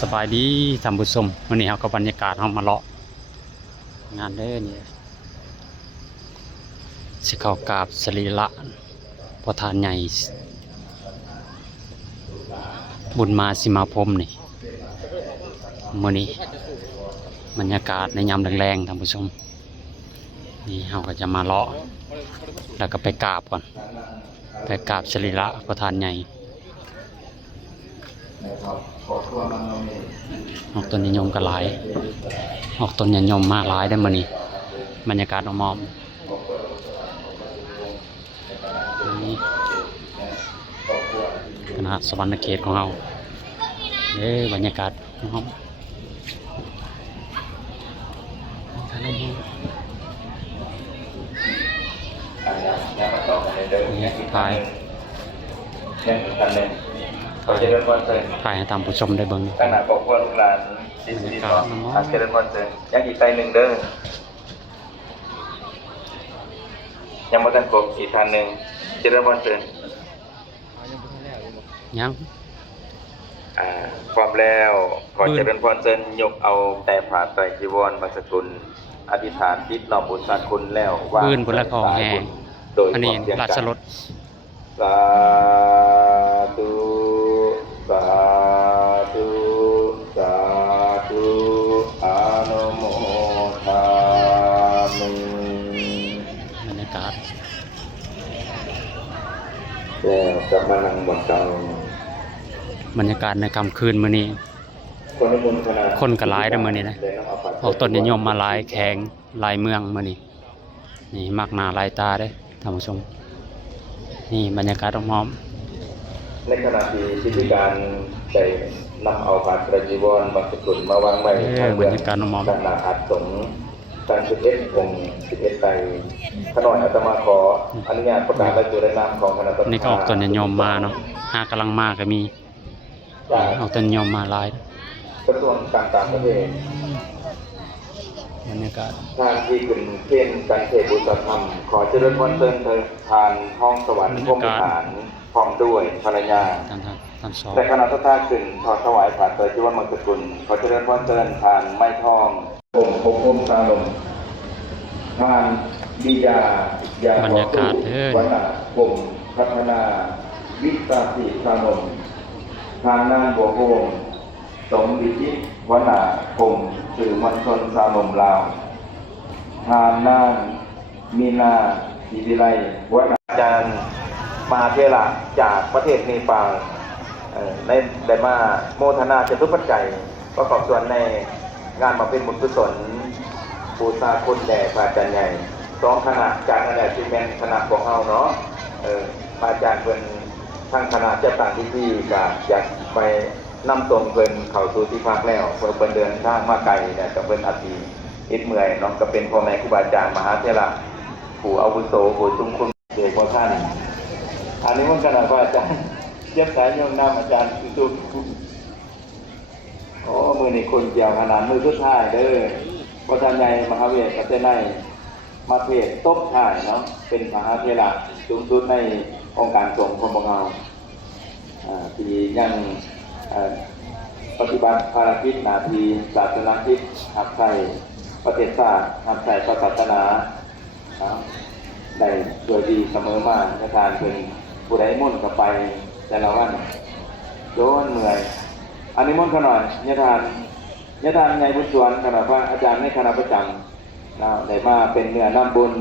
สบายดีท่านผู้ชมวันนี้เราก็บรรยากาศเรามาเลาะงานเด้อนี่สิเข้ากราบสรีระประธานใหญ่บุญมาสิมาพรหมนี่มื้อนี้บรรยากาศในยามแรงๆท่านผู้ชมนี่เราก็จะมาเลาะแล้วก็ไปกราบก่อนไปกราบสรีระประธานใหญ่ออกต้นนิยมก็หลายออกต้นนิยมมากหลายได้มานี่บรรยากาศมอมนี่คณะสวรรค์เขตของเราบรรยากาศมอมนี่ถ่ายถ่ายให้ตามผู้ชมได้เบิ่งขณะบอกว่าลูกหลานที่สีทองอาเจริญพรเจริญยังอีกใจหนึ่งเด้อยังมากันกบอีกทานหนึ่งเจริญพรเจริญยังความแล้วขอเจริญพรเจริญยกเอาแต่ผ่าไตรจีวรบางสกุลอธิษฐานจิตน้อมบุญสาคุณแล้วว่าปืนบนละครแห่อันนี้ราชรถสาธุสาธุสาธุอนุโมทามิบรรยากาศแล้วกลับมานั่งบนเก่าบรรยากาศในค่ำคืนมื้อนี้คนก็หลายเด้อมื้อนี้นะออกต้นนิยมมาหลายแข่งหลายเมืองมื้อนี้นี่มากหน้าหลายตาเด้อท่านผู้ชมนี่บรรยากาศหอมในขณะที่พิธีการได้นำเอาผ้าไตรจีวรบางสกุลมาวางไว้บรรยากาศหอมด้านหน้าอาสมการ11องค์11ไตรขน้อยอาตมาขออนุญาตประกาศรายชื่อรายนามของคณะกรรมการนี่ก็ออกต้นนิยมมาเนาะกำลังมาก็มีออกต้นนิยมมาหลายกระทรวงต่างประเทศบรรยากาศทางที่ขึ้นเพียนการเทศบุตรธรรมขอเจริญพรเติมเธอทานห้องสวรรค์พรหมวิหารพร้อมด้วยภรรยาแต่ขณะท่าขึ้นทอดถวายผ่าไตรจีวรบางสกุลขอเจริญพรเติมทานไม้ทองผมพรมตาลมทานบิดาบรรยากาศวัฒนผมพัฒนาวิสาสีตาลมทางนางบัวโฮมสมดิจิวนาผมสื่อมวลชนสามมลาวทานนางมีนาอิวิไลวนาอาจารย์มหาเถระจากประเทศเนปาลได้มาโมทนาจตุปัจจัยประกอบส่วนในงานมาเป็นบุญกุศลบูชาคุณแด่พระอาจารย์ใหญ่2คณะจากคณะที่เป็นคณะของเราเนาะพระอาจารย์เป็นทั้งคณะจะต่างที่กับอยากไปนำตรงเพิ่นเข้าสู่ที่พักแล้วเพิ่นเดินทางมาไกลเนี่ยก็เพิ่นอาทิอิดเมื่อยเนาะก็เป็นพ่อแม่ครูบาอาจารย์มหาเถระผู้อาวุโสผู้ทรงคุณเดชพระท่านอันนี้มันขนาดว่าอาจารย์เจ็บสายโยมน้ำอาจารย์สุดโอ้มือนี่คนเกี่ยวขนาดมือสุดท้ายเด้อพระท่านใหญ่มหาเวทกัจเจไนมาเทศตบท้ายเนาะเป็นมหาเถระสูงสุดในองค์การสงฆ์ของพวกเราที่ยังปฏิบัติภารกิจหน้าที่ศาสนากิจหักใส่ประเทศชาติหักใส่ศาสนาได้ช่วยดีเสมอมาในการเป็นผู้ใดมุ่นกับไปแต่ละวันโดนเมื่อยอันนี้มุ่นขน่อยยะทานในบุญชวนขณะพระอาจารย์ในคณะประจำได้มาเป็นเนื้อน้ำบุญ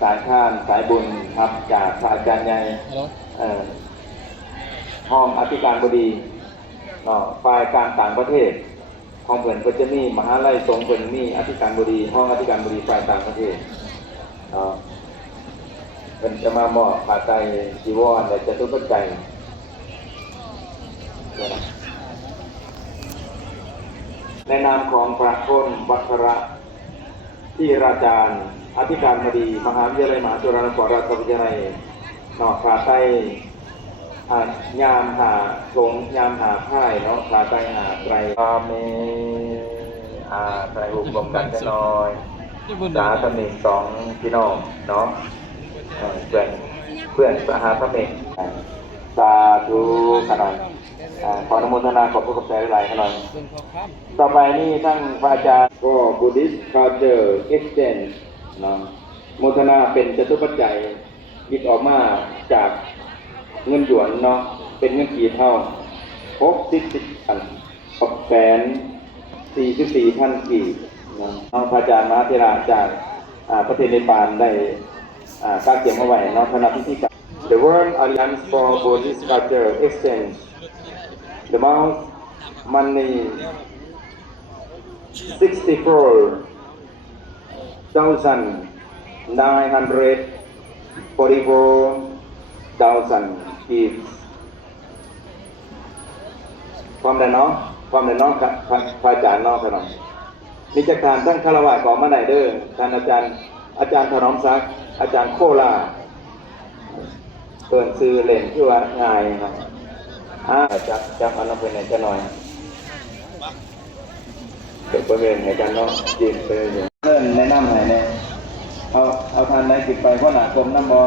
สายข้านสายบุญครับจากพระอาจารย์ใหญ่ห้องอธิการบดีฝ่ายการต่างประเทศของเพื่อนก็จะมีมหาลัยสงฆ์เพื่อนมีอธิการบดีห้องอธิการบดีฝ่ายต่างประเทศเพื่อนจะมามอบผ้าไตรจีวรและจตุปัจจัยในนามของพระคุณวัชระที่ราชาอธิการบดีมหาวิทยาลัยมหาจุฬาลงกรณราชวิทยาลัยนอกผ้าไตรยามหาทงยามหาค่ายเนาะพาไปหาไตรเมไตรหุบรวมกันจะน้อยสาธมิก2พี่น้องเนาะเพื่อนสหธมิกสาธุขนาด ขออนุโมทนาขอบพระคุณแผ่หลายๆขนาดต่อไปนี่ทั้งพระอาจารย์ก็ Buddhist Culture Exchange เนาะโมทนาเป็นจตุปัจจัยหยิบออกมาจากเงินหยวนเนาะเป็นเงินกี่เท่า64,000 กี่เนาะเอาพระอาจารย์มหาเถระจากประเทศเนปาลได้กางเขียนมาไว้เนาะคณะพิธีการ The World Alliance for Buddhist Culture Exchange the amount money 64,944,000 gives ความใดเนาะครับพระอาจารย์เนาะครับมีจักรานทั้งคารวะของมาไหนเด้อท่านอาจารย์ถนอมศักดิ์อาจารย์โคลาเปิดซื้อเล่นชื่อว่าง่ายครับจับอันนั้นเป็นไหนจะหน่อยเดี๋ยวประเมินให้กันเนาะยืนไปเลยเริ่มแนะนำให้เนี่ยเอาทานในกิจไปเพราะหนากลมน้ำบอ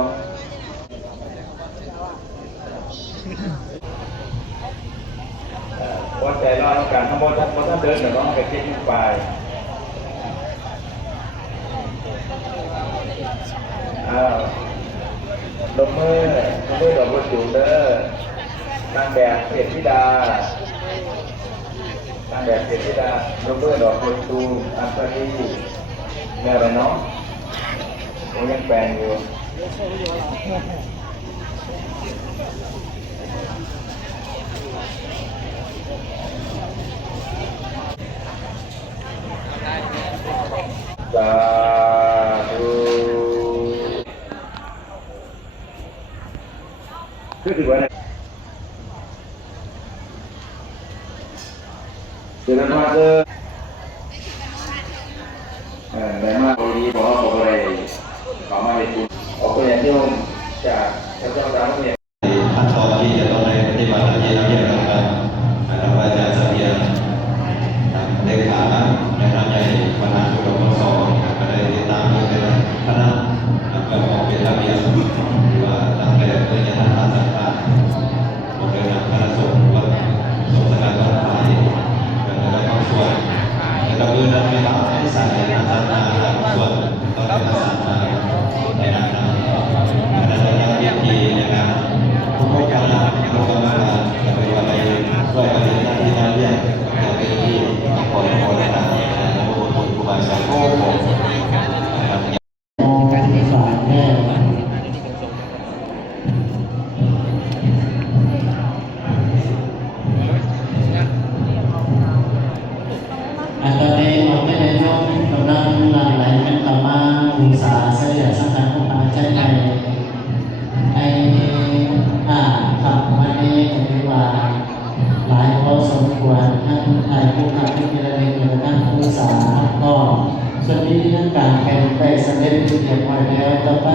วัดใจร้อนการทำบอลท่านเดินเดี๋ยวน้องไปคิดไปลงมือดอกบัวจูเด้อนางแบบเพชรธิดานางแบบเพชรธิดาลงมือดอกบัวจูอันตรีแม่อะไรเนาะผมยังแปลงอยู่สาธุคือถือว่าเดี๋ยวมาเจอได้มาตรงนี้บอกว่าบอกอะไรขอมาให้คุณออกไปอย่างที่ผมจากพระเจ้าดาวเนี่ยขั้นตอนที่จะต้องได้ปฏิบัติที่เราเรียนกันนะครับอาจารย์เสถียรเลขาในคณะใหญ่คณะชุดสองก็ได้ติดตามอยู่ในคณะก็ออกเป็นระเบียบว่าตั้งแต่เมื่อยังท่านสังฆาผมเดินทางคณะสงฆ์วัดสงฆ์สกัดวัดไทยแล้วก็ต้องส่วนแล้วก็เพื่อนไม่รับให้สายงานสัญญาส่วนต้องได้สัญญาในนามนั้นและในงานพิธีในงานทุกโอกาสโลกมาจะเป็นวันใดด้วยปฏิญาณที่น่าเรียกจะเป็นที่ขอให้ขอได้ตามในพระพุทธครูบาอาจารย์โอ้โหนะครับอันตอนนี้เราไม่ได้ร่วมกำลังหลั่งไหลเป็นธรรมะอุตสาห์เสียสังขารของอาจารย์ในทำมานี้ถือว่าหลายพอสมควรทั้งไทยผู้ขับพิจารณาและทั้งอุตสาห์ก็ส่วนที่ทั้งการแข่งไปสำเร็จที่เรียบร้อยแล้วต่อไป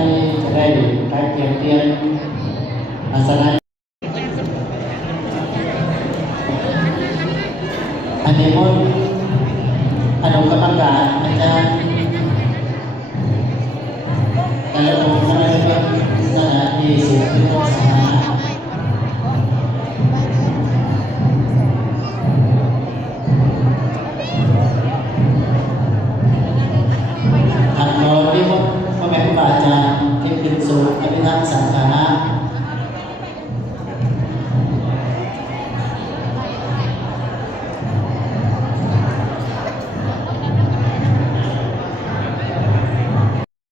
จะได้การเตรียมอาสนะอันนี้มดอนุกรรมการอาจารย์แต่ละองค์คณะสถานที่สิบที่ต้อง